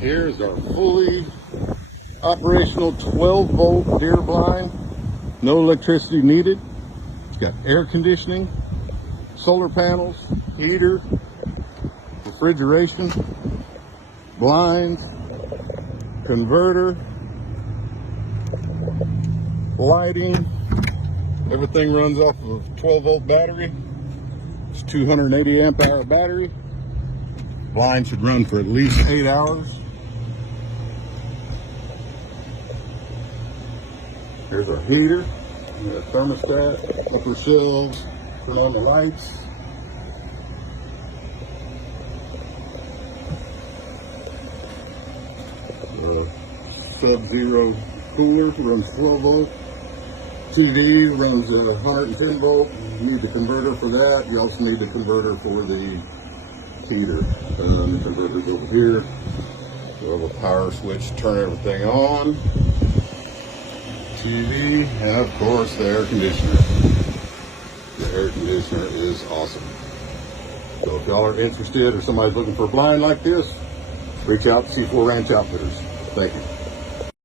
Here's our fully operational 12-volt deer blind. No electricity needed. It's got air conditioning, solar panels, heater, refrigeration, blinds, converter, lighting. Everything runs off of a 12-volt battery. It's 280 amp hour battery. Blind should run for at least 8 hours. Here's our heater, thermostat, upper shelves, turn on the lights. Sub-zero cooler runs 12 volt. TV runs 110 volt. You need the converter for that. You also need the converter for the heater. The converter's over here. So have a power switch to turn everything on. TV, and of course the air conditioner. The air conditioner is awesome. So if y'all are interested or somebody's looking for a blind like this, reach out to C4 Ranch Outfitters. Thank you.